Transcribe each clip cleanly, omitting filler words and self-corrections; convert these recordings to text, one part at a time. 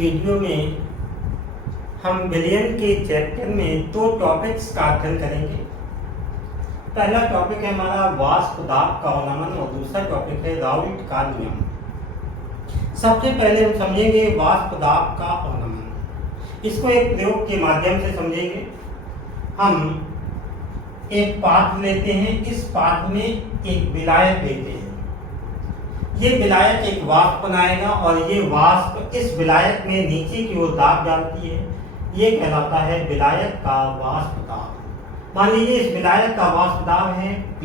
Video में हम विलियन के चैप्टर में दो टॉपिक्स का अध्ययन करेंगे। पहला टॉपिक है हमारा वाष्प दाब का अवनमन और दूसरा टॉपिक है राउल्ट का नियम। सबसे पहले हम समझेंगे वाष्प दाब का अवनमन। इसको एक प्रयोग के माध्यम से समझेंगे। हम एक पात्र लेते हैं, इस पात्र में एक विलायक लेते हैं। ये विलायक एक वाष्प बनाएगा और ये वाष्प इस विलायक में नीचे की ओर दाब डालती है। ये कहलाता है विलायक का वाष्प दाब। मान लीजिए इस विलायक का वाष्प दाब है P।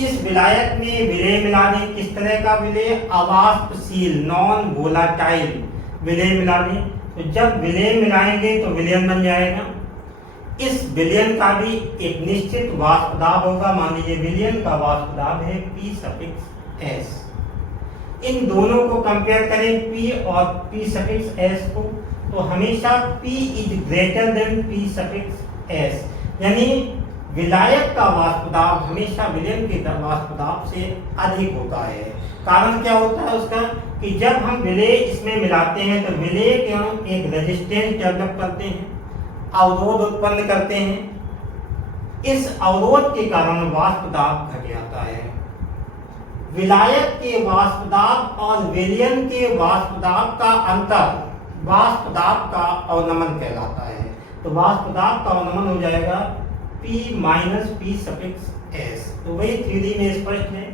इस विलायक में विलेय मिला दें। किस तरह का विलेय? अवाष्पशील, नॉन वोलाटाइल विलेय मिला दें। तो जब विलेय मिलाएंगे तो विलयन बन जाएगा। इस विलयन का भी एक निश्चित वाष्प दाब होगा। मान लीजिए विलयन का वाष्प दाब है P(S). इन दोनों को कंपेयर करें P और P(S) को, तो हमेशा P is greater than P(S), यानी विलायक का वाष्प दाब हमेशा विलयन के वाष्प दाब से अधिक होता है। कारण क्या होता है उसका? कि जब हम विलेय इसमें मिलाते हैं तो विलेय के अणु एक रेजिस्टेंस डेवलप करते हैं, अवरोध उत्पन्न करते हैं। इस अवरोध के कारण वाष्प दाब घट जाता है। विलायक के वाष्प दाब और विलयन के वाष्प दाब का अंतर वाष्प दाब का अवनमन कहलाता है। तो वाष्प दाब का अवनमन हो जाएगा P(P)(S). तो वही थ्योरी में स्पष्ट है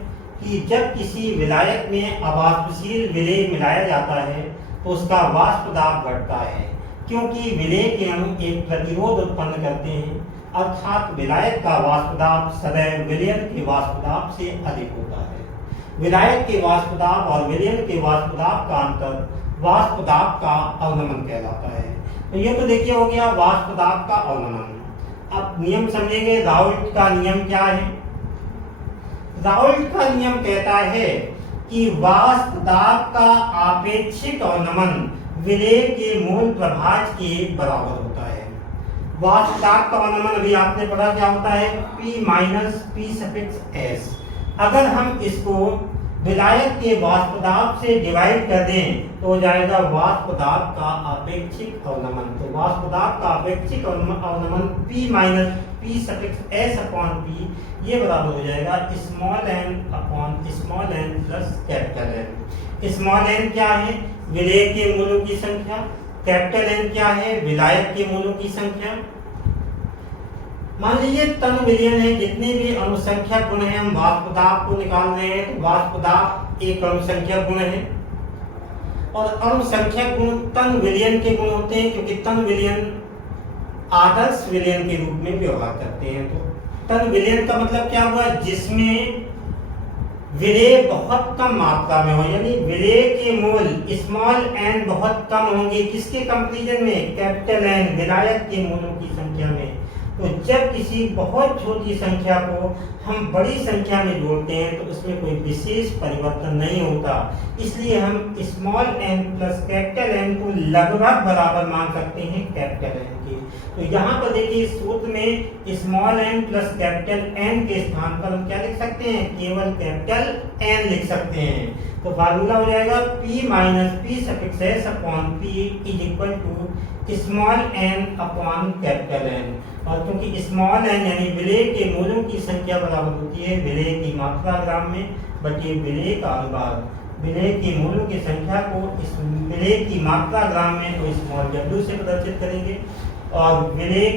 कि जब किसी विलायक में अवाष्पशील विलेय मिलाया जाता है तो उसका वाष्प दाब घटता है, क्योंकि विलेय के अणु एक प्रतिरोध उत्पन्न करते हैं। अर्थात विलायक का वाष्प दाब सदैव विलयन के वाष्प दाब से अधिक होता है। विलायक के वाष्प दाब और विलयन के वाष्प दाब का अंतर वाष्प दाब का अवनमन कहलाता है। तो ये तो देखिए हो गया वाष्प दाब का अवनमन। अब नियम समझेंगे। राउल्ट का नियम क्या है? राउल्ट का नियम कहता है कि वाष्प दाब का आपेक्षिक अवनमन विलेय के मूल प्रभाज के बराबर होता है। वाष्प दाब का अवनमन अभी आपने पढ़ा क्या होता है? P(P)(S). अगर हम इसको विलायक के वाष्प दाब से डिवाइड कर दें तो हो जाएगा वाष्प दाब का आपेक्षिक अवनमन। तो वाष्प दाब का आपेक्षिक अवनमन P(P)(S)(P) ये बराबर हो जाएगा n plus capital N। Small n क्या है? विलेय के मूलों की संख्या। कैपिटल N क्या है? विलायक के मूलों की संख्या। मान लीजिए तन विलयन है, जितने भी अनुसंख्यक गुण हैं हम वाष्प दाब को निकाल रहे हैं। तो वाष्प दाब एक अनुसंख्यक गुण है और अनुसंख्यक गुण तन विलयन के गुण होते हैं, क्योंकि तन विलयन आदर्श विलयन के रूप में व्यवहार करते हैं। तो तन विलयन का मतलब क्या हुआ? जिसमें विलेय बहुत कम मात्रा में हो, यानी विलेय के मूल स्मॉल n बहुत कम होंगे। किसके कंपैरिजन में? कैपिटल N विलायक के मूलों की संख्या में। तो जब किसी बहुत छोटी संख्या को हम बड़ी संख्या में जोड़ते हैं तो उसमें कोई विशेष परिवर्तन नहीं होता। इसलिए हम small n plus capital N को लगभग बराबर मान सकते हैं कैपिटल N के। तो यहाँ पर देखिए सूत्र में small n plus capital N के स्थान पर हम क्या लिख सकते हैं? केवल कैपिटल N लिख सकते हैं। तो फार्मूला हो जाएगा P(P)(S)(P) is equal to small n upon capital N। और क्योंकि स्मॉल n यानी विलेय के मूलों की संख्या बराबर होती है विलेय की मात्रा ग्राम में बटे विलेय का अनुपात। विलेय के मूलों की संख्या को इस विलेय की मात्रा ग्राम में तो स्मॉल w से प्रदर्शित करेंगे और विलेय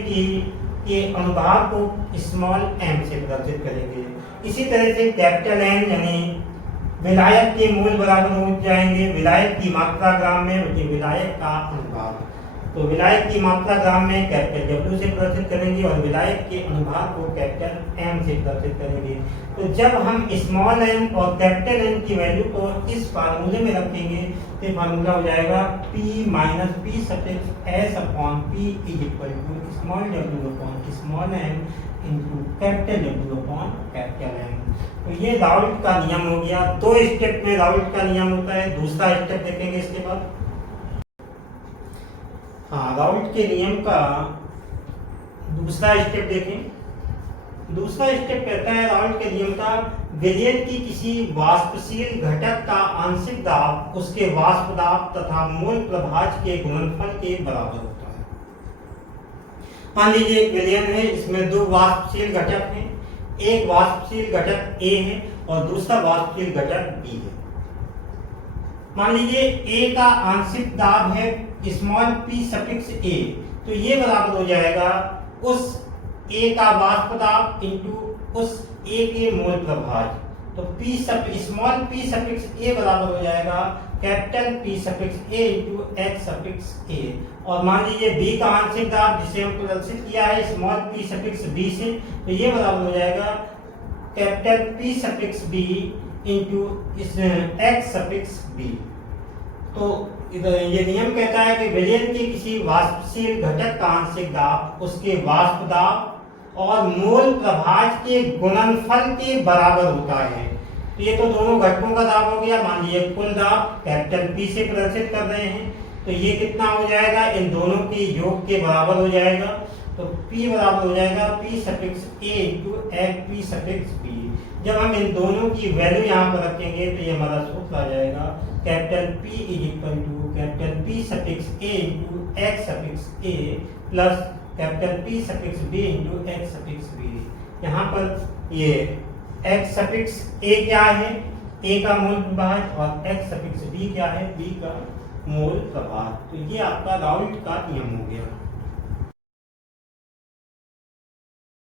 के अनुपात को स्मॉल m से प्रदर्शित करेंगे। इसी तरह से कैपिटल N यानी विलायक के मूल बराबर हो जाएंगे विलायक की मात्रा ग्राम में बटे विलायक का अनुपात। तो विलायक की मात्रा ग्राम में कैपिटल W से प्रदर्शित करेंगे और विलायक के अनुभाग को कैपिटल M से प्रदर्शित करेंगे। तो जब हम स्मॉल n और कैपिटल N की वैल्यू को इस फार्मूले में रखेंगे तो फार्मूला हो जाएगा P(P)(S)(P) is equal to small w upon small n into capital W upon capital N। तो ये राउल्ट का नियम हो गया। दो स्टेप में राउल्ट का नियम होता है। दूसरा स्टेप देखेंगे इसके बाद। हाँ, राउल्ट के नियम का दूसरा स्टेप देखें। दूसरा स्टेप कहता है राउल्ट के नियम का विलयन की किसी वाष्पशील घटक का आंशिक दाब उसके वाष्प दाब तथा मूल प्रभाज के गुणनफल के बराबर होता है। मान लीजिए एक विलयन है, इसमें दो वाष्पशील घटक हैं, एक वाष्पशील घटक A है और दूसरा वाष्पशील घटक B है। मान लीजिए A का आंशिक दाब है स्मॉल p सफिक्स a, तो ये बराबर हो जाएगा उस A का वाष्प दाब इंटू उस A के मोल प्रभाज। तो स्मॉल p सफिक्स a बराबर हो जाएगा capital P suffix a into h suffix a। और मान लीजिए B का आंशिक दाब जिसे हम प्रदर्शित किया है स्मॉल p सफिक्स b से, तो ये बराबर हो जाएगा capital P suffix b into x suffix b। तो ये नियम कहता है कि विलयन के किसी वाष्पशील घटक का आंशिक दाब उसके वाष्प दाब और मोल प्रभाज के गुणनफल के बराबर होता है। तो ये तो दोनों घटकों का दाब हो गया। मान लीजिए कुल दाब कैपिटल P से प्रदर्शित कर रहे हैं, तो ये कितना हो जाएगा, इन दोनों के योग के बराबर हो जाएगा। तो P बराबर हो जाएगा P suffix a into P suffix b। जब हम इन दोनों की वैल्यू यहाँ पर रखेंगे तो ये हमारा सूत्र आ जाएगा capital P is equal to capital P suffix a into x suffix a plus capital P suffix b into x suffix b। यहाँ पर ये x सफिक्स a क्या है, a का मूल प्रभाज, और x सफिक्स b क्या है, b का मूल प्रभाज। तो ये आपका राउल्ट का नियम हो गया।